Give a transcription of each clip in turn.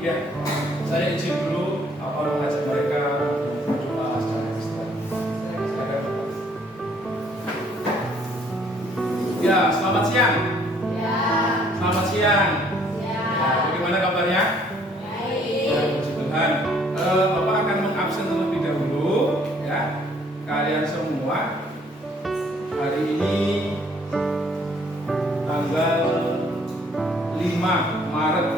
Ya, saya izin dulu mengajak mereka berdoa secara ekstra. Ya, selamat siang. Ya. Selamat siang. Ya. Bagaimana kabarnya? Baik. Ya, puji Tuhan. Bapak akan mengabsen terlebih dahulu, ya. Kalian semua hari ini tanggal 5 Maret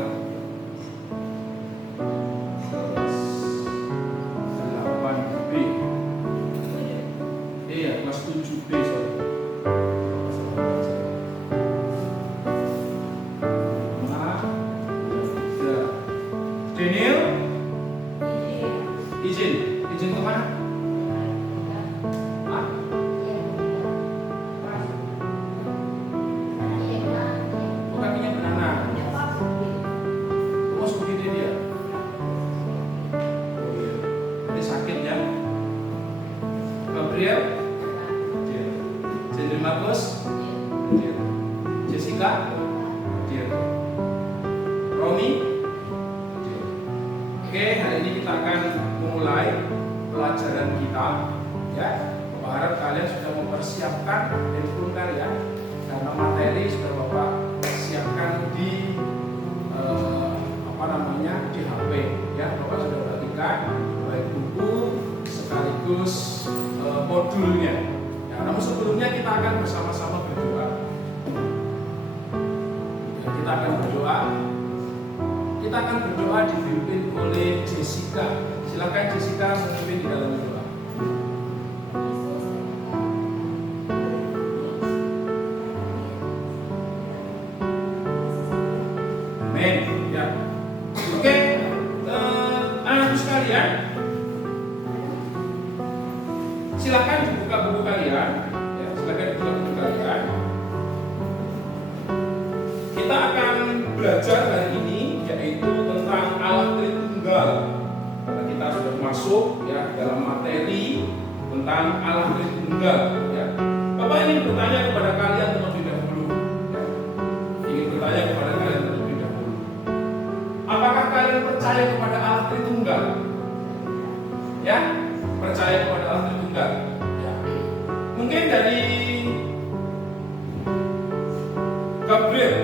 8B. Iya, kelas 7B, sorry. Daniel, izin kemana? Hah? Oh, kakinya banana. Oh, seperti dia. Oh iya. Jadi sakit ya. Gabriel, Jendri Marcus, Jessica, Romi. Oke, hari ini kita akan memulai pelajaran kita, ya. Bapak harap kalian sudah mempersiapkan handphone kalian karena materi sudah Bapak siapkan di di HP, ya. Bapak sudah perhatikan baik buku sekaligus modulnya. Ya, namun sebelumnya kita akan bersama-sama berdoa. Ya, kita akan berdoa. Kita akan berdoa dipimpin oleh Jessica. Silakan Jessica memimpin di dalam doa. Amin. Ya. Oke, anak-anak sekalian, silakan dibuka buku kalian. Ya, silakan dibuka buku kalian. Kita akan belajar hari ini yaitu tentang Allah Tritunggal. Karena kita sudah masuk ya dalam materi tentang Allah Tritunggal. Ya. Bapak ingin bertanya kepada kalian terlebih dahulu. Ya. Ingin bertanya kepada kalian terlebih dahulu. Apakah kalian percaya kepada Allah Tritunggal? Ya, percaya kepada Allah Tritunggal. Ya. Mungkin dari Gabriel.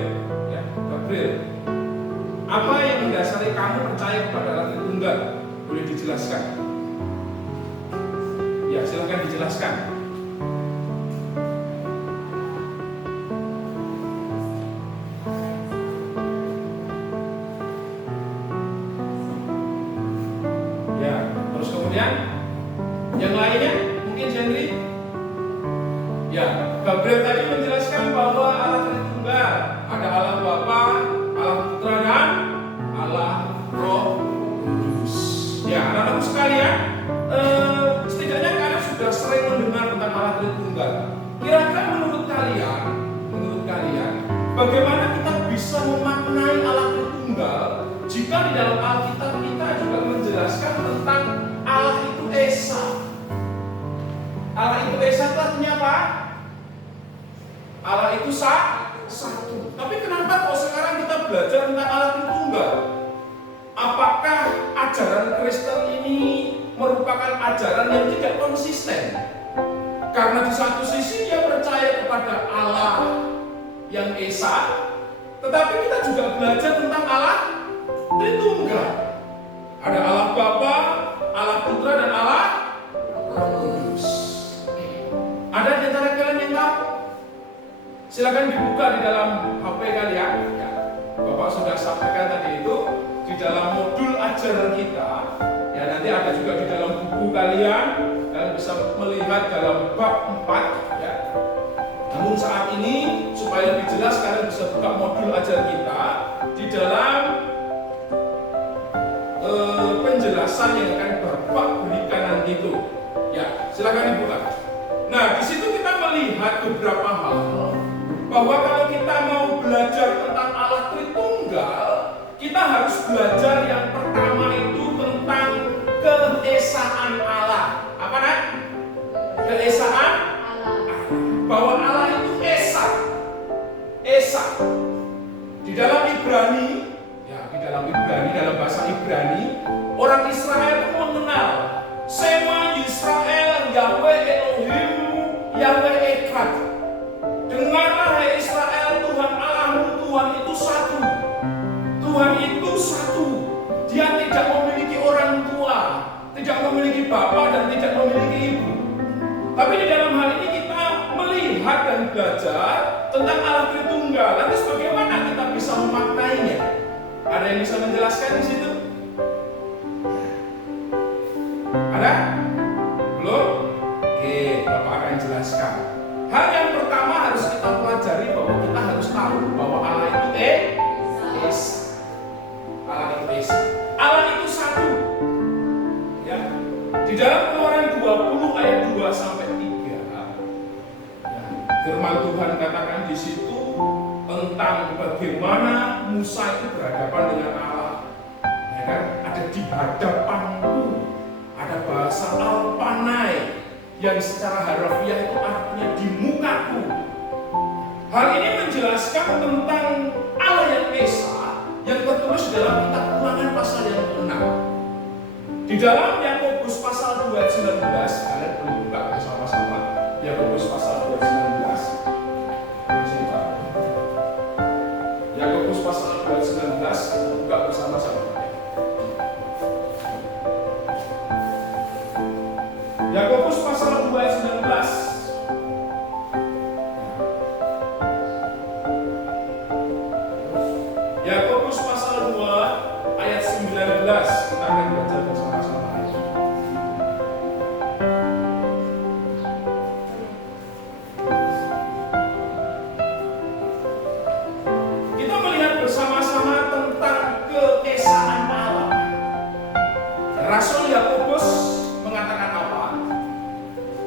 Apa yang mendasari kamu percaya kepada Allah Tritunggal? Boleh dijelaskan? Ya, silakan dijelaskan. Ya, terus kemudian yang lainnya mungkin Jendri? Ya, Gabriel tadi menjelaskan bahwa Allah Tritunggal ada Allah Bapa, Allah Putra dan Allah Roh Kudus. Ya, anak-anak sekalian, setidaknya kalian sudah sering mendengar tentang Allah Tritunggal. Kira-kira menurut kalian, bagaimana kita bisa memaknai Allah Tritunggal jika di dalam Alkitab kita juga menjelaskan tentang Allah itu Esa. Allah itu Esa itu artinya apa? Allah itu satu. Tapi kenapa kok sekarang kita belajar tentang Allah Tritunggal? Apakah ajaran Kristen ini merupakan ajaran yang tidak konsisten? Karena di satu sisi dia percaya kepada Allah yang Esa, tetapi kita juga belajar tentang Allah Tritunggal. Ada Allah Bapa, Allah Putra dan Allah Roh Kudus. Ada di antara kalian yang tahu? Silakan dibuka di dalam HP kalian. Ya, Bapak sudah sampaikan tadi itu di dalam modul ajaran kita. Ya, nanti ada juga di dalam buku kalian. Kalian bisa melihat dalam bab 4. Ya. Namun saat ini supaya lebih jelas kalian bisa buka modul ajaran kita di dalam penjelasan yang akan Bapak berikan nanti itu. Ya, silakan dibuka. Nah, di situ kita melihat beberapa hal. Bahwa kalau kita mau belajar tentang Allah Tritunggal, kita harus belajar yang pertama itu tentang keesaan Allah. Apa nak? Keesaan Allah. Bahwa Allah itu Esa. Di dalam Ibrani, ya di dalam dalam bahasa Ibrani, orang Israel itu mengenal Shema Yisrael, Yahweh Elohim, Yahweh Echad. Dengarlah hai Israel, Tuhan Allahmu, Tuhan itu satu. Tuhan itu satu. Dia tidak memiliki orang tua, tidak memiliki bapak dan tidak memiliki ibu. Tapi di dalam hal ini kita melihat dan belajar tentang Allah Tritunggal. Lantas bagaimana kita bisa memaknainya? Ada yang bisa menjelaskan di situ? Ada? Belum? Oke, Bapak akan jelaskan. Hal yang pertama harus kita pelajari bahwa kita harus tahu bahwa Allah itu Esa. Allah itu Esa. Allah itu satu. Ya. Di dalam Keluaran 20 ayat 2 sampai 3. Ya. Firman Tuhan katakan di situ tentang bagaimana Musa itu berhadapan dengan Allah. Ya kan? Ada di hadapanku. Ada bahasa Alpanai yang secara harafiah itu artinya di mukaku. Hal ini menjelaskan tentang Allah yang Esa yang tertulis dalam kitab Ulangan pasal yang ke-6. Di dalam Yakobus pasal 2 ayat 19, kalian boleh buka bersama-sama. Yakobus pasal 2 ayat 19. Yakobus pasal 2 ayat 19, buka bersama-sama. Yakobus pasal 2 ayat 19. Yakobus pasal 2 ayat 19. Kita akan baca bersama-sama. Kita melihat bersama-sama tentang keesaan Allah. Rasul Yakobus mengatakan apa?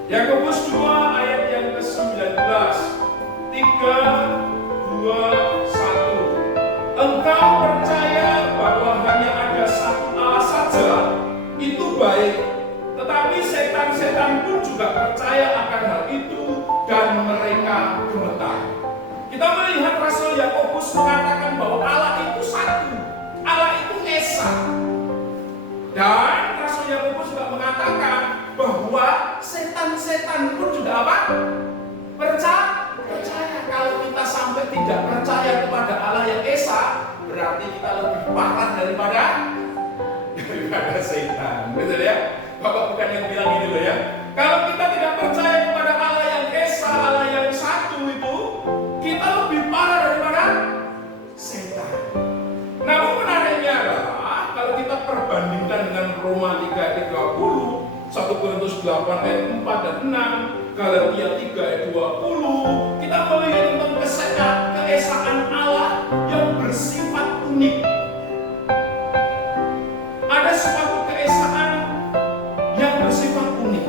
Yakobus 2 ayat yang ke-19. 3, 2, 1. Engkau percaya bahwa hanya ada satu Allah saja, itu baik. Tetapi setan-setan pun juga percaya akan hal itu dan mereka gemetar. Kita melihat Rasul Yakobus mengatakan bahwa Allah itu satu. Allah itu Esa. Dan Rasul Yakobus juga mengatakan bahwa setan-setan pun juga apa? Percaya. Kalau kita sampai tidak percaya kepada Allah yang Esa, berarti kita lebih parah daripada setan. Betul ya? Bapak bukan yang bilang ini loh ya. Kalau kita tidak percaya kepada Allah yang Esa, Allah yang satu itu, kita lebih parah daripada setan. Namun menariknya adalah kalau kita perbandingkan dengan Roma 3 ayat 30, 1 Korintus 8 ayat 4 dan 6, Galatia 3 ayat 20, kita melihat tentang keesaan Allah yang bersifat unik. Ada suatu keesaan yang bersifat unik.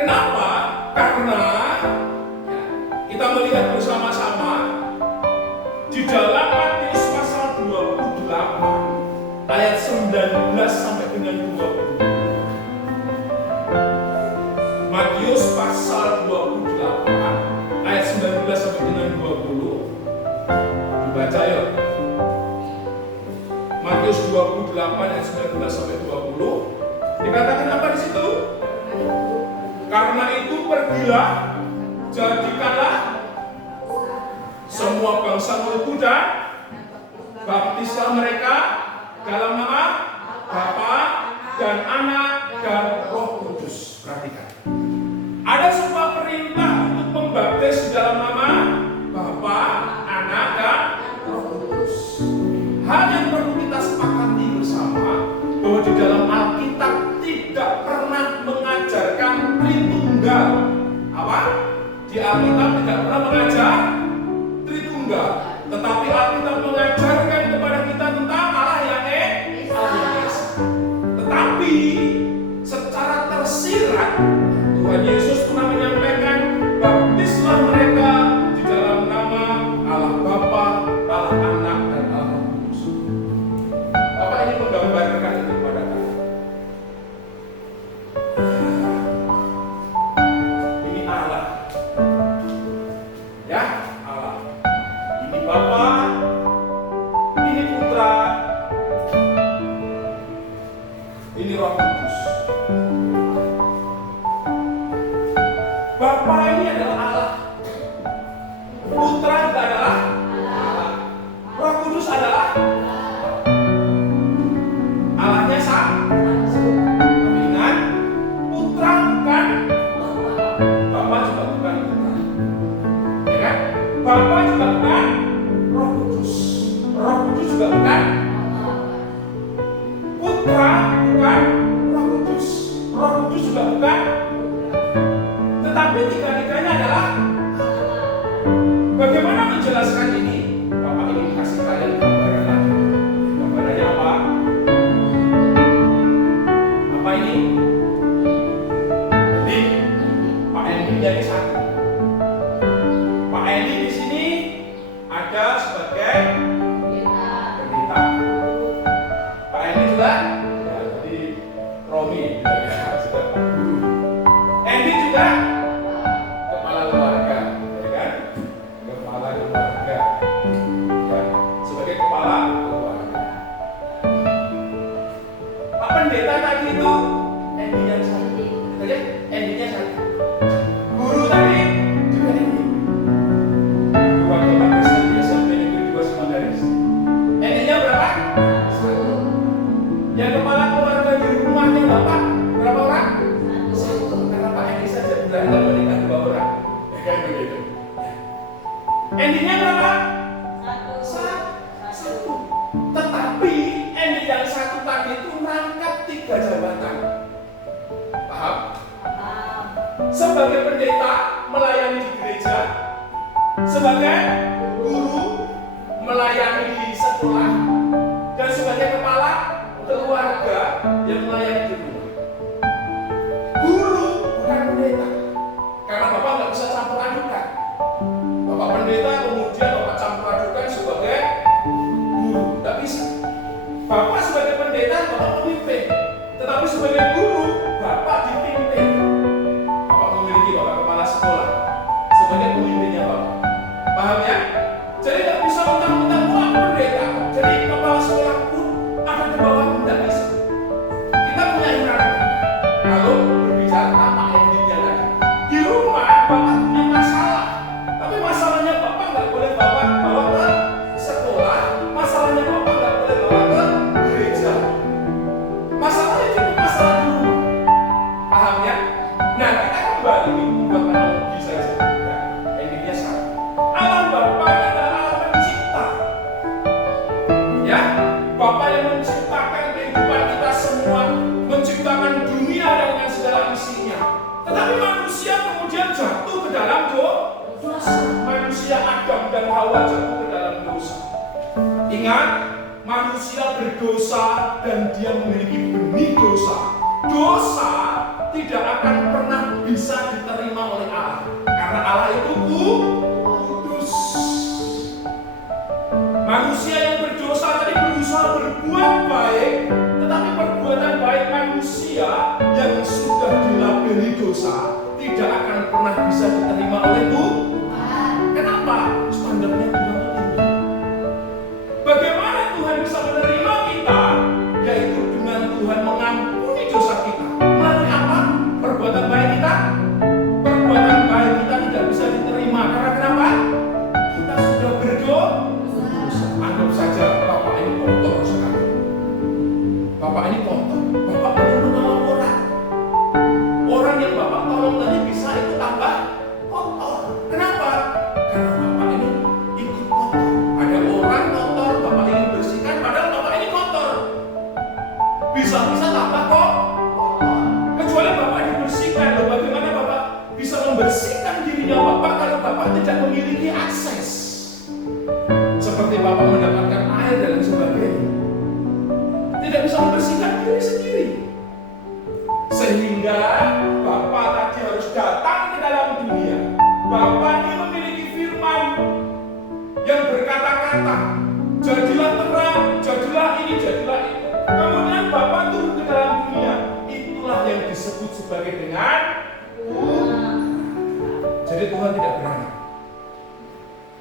Kenapa? Karena kita melihat bersama-sama di dalam Matius pasal 28 ayat 19 sampai dengan 20. Matius pasal 28 ayat 19 sampai dengan 20. Dibaca yuk. Matius 28 ayat 19 sampai 20. Dikatakan apa di situ? Karena itu pergilah, jadikanlah semua bangsa murid dan baptislah mereka dalam nama Bapa dan Anak dan Roh Kudus. Perhatikan. Ada sebuah perintah untuk membaptis di dalam nama Bapa, Anak dan Roh Kudus. Hal yang perlu kita sepakati bersama bahwa di dalam Alkitab tidak pernah mengajarkan Tritunggal. Apa? Di Alkitab tidak pernah mengajar Tritunggal, tetapi Alkitab mengajarkan kepada kita tentang Allah yang Esa. Tetapi secara sebagai pendeta melayani di gereja, sebagai guru melayani di sekolah, dan sebagai kepala keluarga yang melayani di rumah. Guru bukan pendeta, karena Bapak nggak bisa campur adukan. Bapak pendeta kemudian Bapak campur adukan sebagai guru, nggak bisa. Bapak sebagai pendeta Bapak memimpin, tetapi sebagai guru Bapak dipimpin. Bapak memiliki Bapak kepala sekolah sebagai pemimpinnya Bapak. Paham ya? Jadi nggak bisa mentang-mentang wah pendeta, jadi kepala sekolah pun ada di bawah, nggak bisa. Kita punya hierarki. Kalau berbicara tanpa endingnya lagi, di rumah Bapak punya masalah, tapi masalahnya Bapak nggak boleh bawa ke sekolah, masalahnya Bapak nggak boleh bawa ke gereja. Masalahnya cuma masalah di rumah. Paham ya? Nah, kita kembali membuat analogi saja. Ya, endingnya sama. Alam Bapak adalah alam pencipta. Ya, Bapak yang menciptakan kehidupan kita semua, menciptakan dunia dengan segala isinya. Tetapi manusia kemudian jatuh ke dalam dosa. Manusia Adam dan Hawa jatuh ke dalam dosa. Ingat, manusia berdosa dan dia memiliki benih dosa. Dosa tidak akan pernah bisa diterima oleh Allah, karena Allah itu kudus. Manusia yang berdosa tadi berusaha berbuat baik, tetapi perbuatan baik manusia yang sudah dilabeli dosa tidak akan pernah bisa diterima oleh Tuhan. Kenapa? Standarnya Tuhan itu tinggi. Bagaimana Tuhan bisa menerima kita? Yaitu dengan Tuhan mengampuni dosa kita. Melalui apa? Perbuatan baik kita. Perbuatan baik kita tidak bisa diterima. Karena kenapa? Kita sudah berdosa. Anggap saja Bapak ini kotor sekali. Bapak ini kotor. Bapak perlu menolong orang. Orang yang Bapak tolong tadi bisa itu tambah kotor. Kenapa? Karena Bapak ini ikut kotor. Ada orang kotor, Bapak ingin bersihkan, padahal Bapak ini kotor. Bisa-bisa tambah kok kotor. Kecuali Bapak dibersihkan, loh bagaimana Bapak bisa membersihkan dirinya Bapak kalau Bapak tidak memiliki akses? Seperti Bapak mendapatkan air dan sebagainya. Tidak bisa membersihkan diri sendiri. Sehingga Bapak tadi harus datang ke dalam dunia. Bapak ini memiliki firman yang berkata-kata, jadilah terang, jadilah ini, jadilah itu. Kemudian Bapak turun ke dalam dunia. Itulah yang disebut sebagai dengan Tuhan. Jadi Tuhan tidak berani.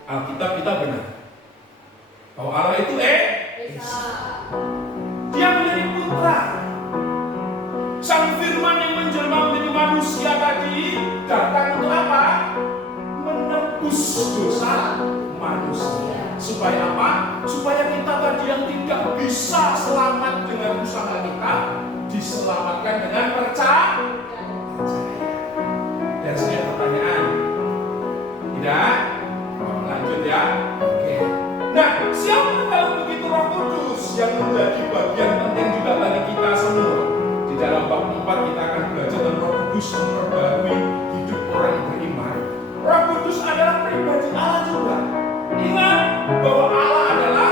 Alkitab kita benar bahwa Allah itu Esa. Dia menjadi putra. Sang firman yang menjelma menjadi manusia tadi datang untuk apa? Menebus dosa manusia. Supaya apa? Supaya kita tadi yang tidak bisa selamat dengan usaha kita diselamatkan dengan percaya. Dan sekian pertanyaan. Tidak? Lanjut ya. Oke. Nah, siapa kalau begitu Roh Kudus yang menjadi bagian penting juga bagi kita semua? Di dalam bab 4 kita akan belajar tentang Roh Kudus memperbarui hidup orang beriman. Roh Kudus adalah pribadi Allah juga. Ingat bahwa Allah adalah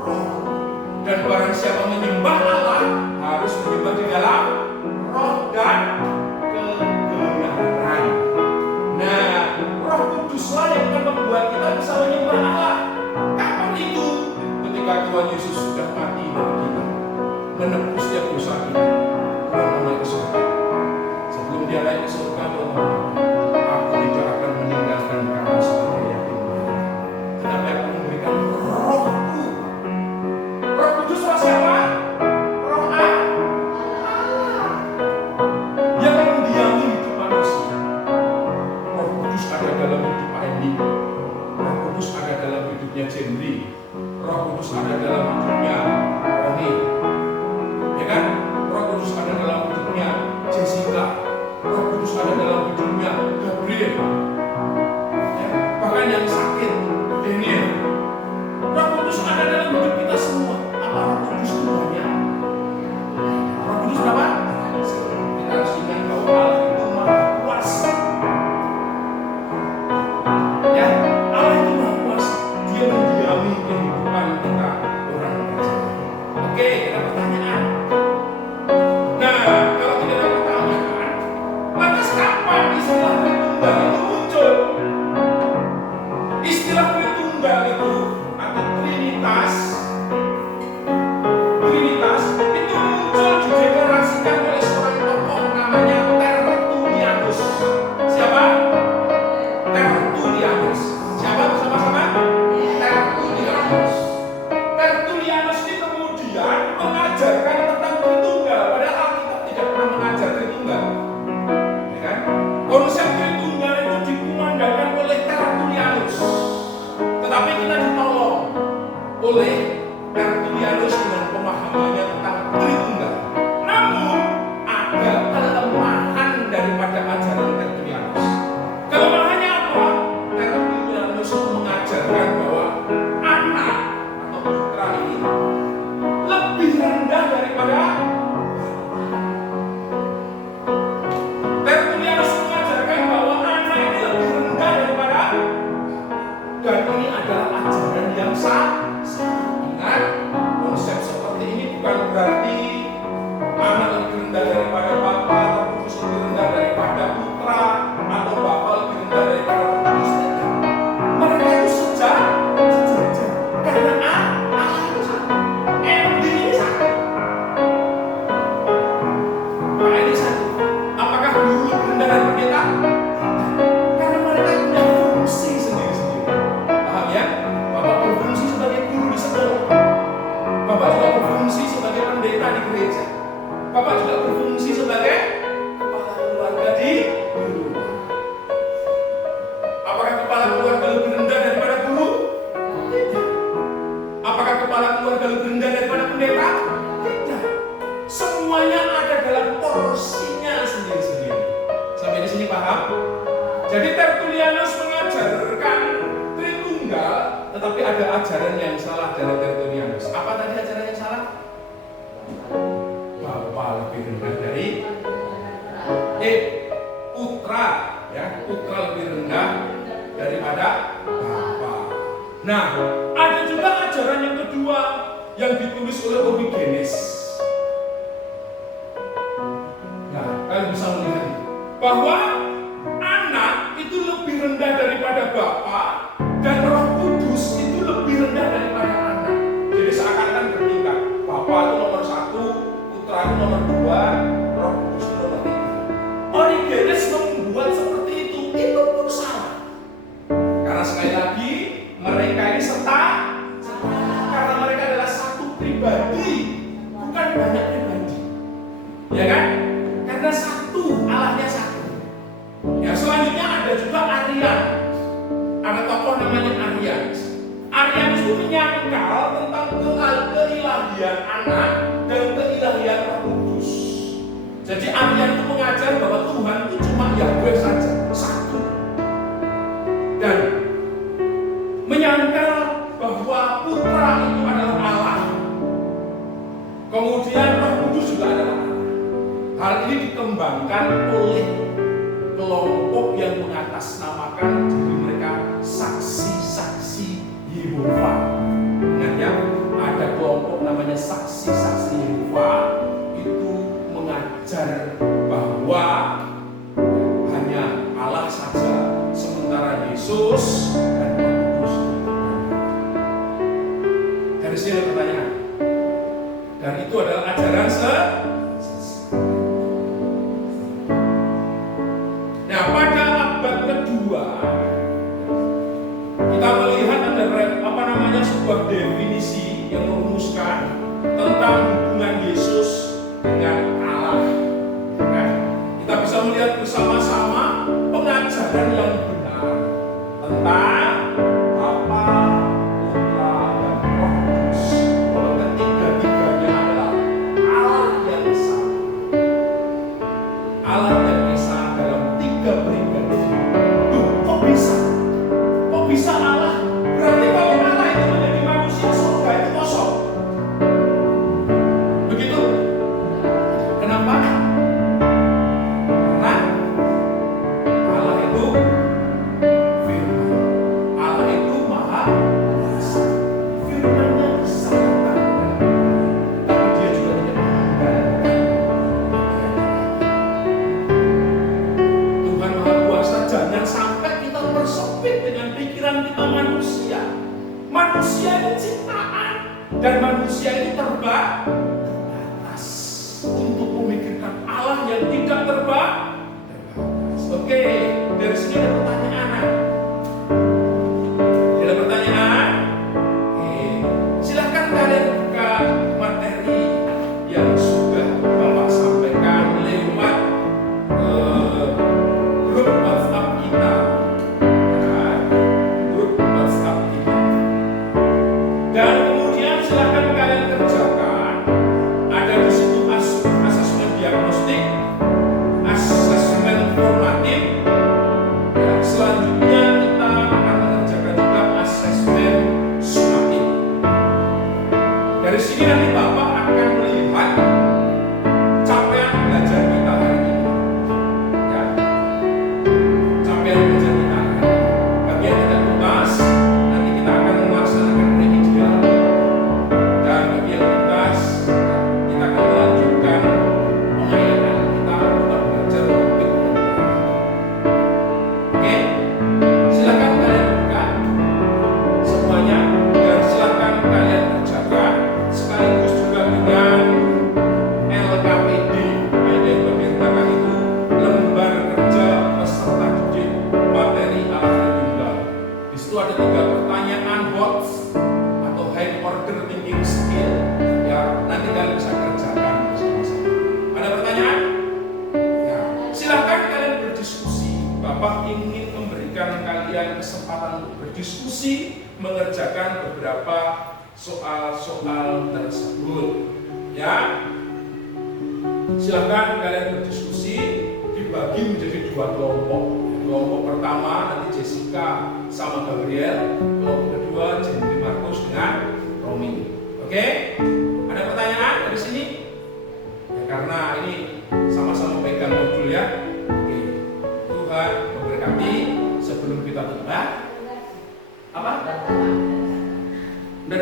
Roh. Dan barang siapa menyembah Allah harus menyembah di dalam Roh dan kebenaran. Nah, Roh Kuduslah yang akan membuat kita bisa menyembah Allah. Kapan itu? Ketika Tuhan Yesus sudah mati bagi kita, menebus setiap dosa kita. Tuhan naik ke surga. Sebelum dia naik ke surga, Tuhan ngomong, aku tidak akan meninggalkan kamu sampai yakin. Kenapa aku memberikan Rohku? Roh Kudus Roh siapa? Roh Allah yang mendiami hidup manusia. Roh Kudus ada dalam hidup Pak Endi. Roh Kudus ada dalam hidupnya Jendri. Roh Kudus ada dalam hidupnya Roni. Ya kan? Roh Kudus ada dalam hidupnya Jessica. Roh Kudus ada dalam hidupnya Gabriel. Ya, bahkan yang sakit, Daniel. Roh Kudus ada dalam hidup kita semua. Apa Roh Kudus itu banyak? Roh Kudus berapa? Kita harus ingat bahwa Allah itu maha kuasa. Tertullianus dengan pemahamannya tentang Tritunggal. Namun ada kelemahan daripada ajaran Tertullianus. Kelemahannya apa? Tertullianus mengajarkan bahwa anak atau putra ini lebih rendah daripada Tertullianus mengajarkan bahwa anak ini lebih rendah daripada, dan ini adalah ajaran yang salah. Ingat, konsep seperti ini bukan berarti anak lebih rendah daripada bapa, atau kudus lebih rendah daripada putra, atau bapa lebih rendah daripada kudus. Mereka itu sejajar karena Allah itu satu, MD ini satu. Maka ini satu. Apakah guru lebih rendah dari pendeta? Karena mereka punya fungsi sendiri-sendiri. Paham ya? Bapak berfungsi sebagai guru di sekolah. Bapak juga berfungsi sebagai pendeta di gereja. Bapak juga berfungsi sebagai kepala keluarga di rumah. Apakah kepala keluarga lebih rendah daripada guru? Tidak. Apakah kepala keluarga lebih rendah daripada pendeta? Tidak. Semuanya ada dalam porsinya sendiri-sendiri. Sampai di sini paham? Jadi Tertullianus mengajarkan Tritunggal, tetapi ada ajaran yang salah dari Tertullianus. Apa tadi ajaran yang salah? Bapa lebih rendah dari putra, ya, putra lebih rendah daripada bapa. Nah, ada juga ajaran yang kedua yang ditulis oleh Origenes. Nah, kalian bisa melihat bahwa anak itu lebih rendah daripada bapa, dan Roh Kudus itu lebih rendah daripada anak. Jadi seakan-akan bertingkat. Bapa itu nomor 1, putra itu nomor 2, Roh Kudus itu nomor 3. Origenes membuat seperti itu pun salah. Karena sekali lagi mereka ini setara, karena mereka adalah satu pribadi, bukan banyak pribadi. Ya kan? Karena satu, Allahnya satu. Yang selanjutnya ada juga Arian. Ada tokoh namanya Arianus. Arianus itu menyangkal tentang keilahian anak dan keilahian Roh Kudus. Jadi Arian itu mengajar bahwa Tuhan itu cuma Yahweh saja, satu. Dan menyangkal bahwa putra itu adalah Allah. Kemudian Roh Kudus juga adalah Allah. Hal ini dikembangkan oleh kelompok yang mengatasnamakan diri mereka saksi-saksi Yehova. Ingat ya, ada kelompok namanya saksi-saksi Yehova, itu mengajar bahwa hanya Allah saja, sementara Yesus dan Roh Kudus. Dari sini ada pertanyaan, dan itu adalah ajaran Nah, pada abad kedua kita melihat ada sebuah definisi yang merumuskan tentang hubungan Yesus dengan Allah. Nah, kita bisa melihat bersama-sama pengajaran yang benar tentang Bapa, Putra, dan Roh Kudus. Bahwa ketiga-tiganya adalah Allah yang esa. Allah yang esa dalam tiga pribadi. Kok bisa? Kok bisa Allah? Berarti kalau Allah itu menjadi manusia, surga itu kosong. Begitu? Kenapa? Karena Allah itu firman. Allah itu maha kuasa. Firman-Nya disatukan. Tapi dia juga tidak meninggalkan. Tuhan maha kuasa, jangan sampai kita bersempit dengan pikiran kita manusia. Manusia itu ciptaan dan manusia itu terbatas untuk memikirkan Allah yang tidak terbatas. Oke, dari sini ada pertanyaan. Ada pertanyaan? Oke, silakan kalian buka materi yang sudah Bapak sampaikan lewat grup WhatsApp kita. Grup WhatsApp kita. Dan kemudian silakan Dari sini nanti Bapak akan melihat capaian belajar kita hari ini. Ya. Capaian belajar kita hari ini. Bagian tidak tuntas, nanti kita akan melaksanakan remedial. Dan bagian tuntas, kita akan melanjutkan pengayaan kita untuk belajar topik. Oke, silakan kalian buka semuanya dan silakan kalian kerjakan sekaligus juga dengan LKPD, ada yang bagian belakang itu lembar kerja peserta didik materi alat tunggal. Di situ ada 3 pertanyaan HOTS atau High Order Thinking Skill. Ya, nanti kalian bisa kerjakan bersama-sama. Ada pertanyaan? Ya, silakan kalian berdiskusi. Bapak ingin memberikan kalian kesempatan untuk berdiskusi, mengerjakan beberapa soal-soal tersebut. Ya, silakan kalian berdiskusi, dibagi menjadi 2 kelompok. Kelompok pertama nanti Jessica sama Gabriel, kelompok kedua Jenny Markus dengan Romi. Oke? Ada pertanyaan dari sini? Ya, karena ini sama-sama pegang modul ya. Oke. Tuhan memberkati. Sebelum kita tutup, apa? Udah